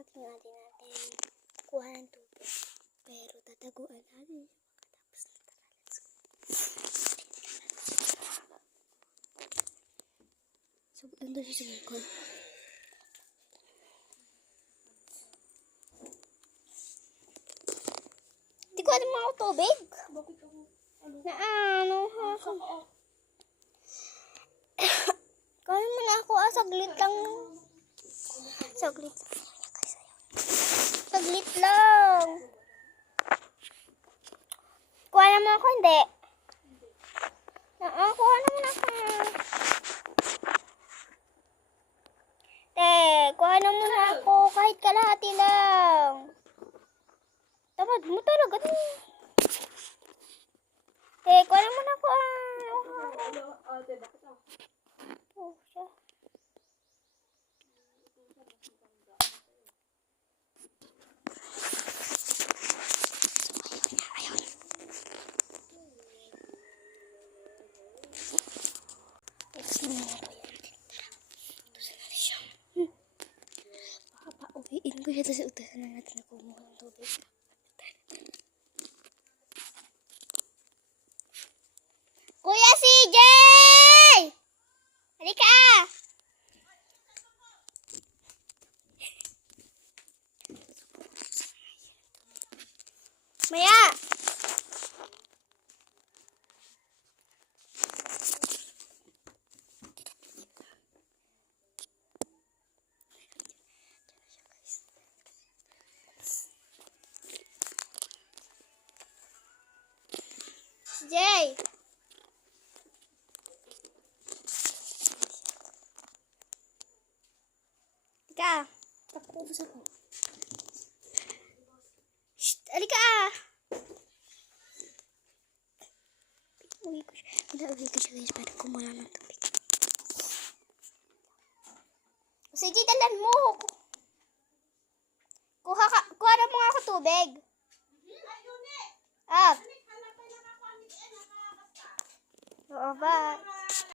ating kuha ng tubig. Pero tataguan natin pagkatapos ng so, nandun siya sa likod. Hindi ko alam mga tubig. Na ano ha? Kaya mo na ako saglit lang. Saglit lang. Kuha naman ako, hindi. Kuha naman ako. Kuha naman ako. Kahit kalahati lang. Tamad mo talaga. Kuha naman ako. Oh, siya. Pauwiin ko siya tapos utasan na natin na kumuha ng tubig. Kuya CJ! Halika! Maya! Jay! Halika! Tapos ako. Shhh! Halika! Uwi ko siya guys para kumuha ng tubig. Sige, dalan mo! Kuha na mo nga ako tubig. Ah! Oo ba?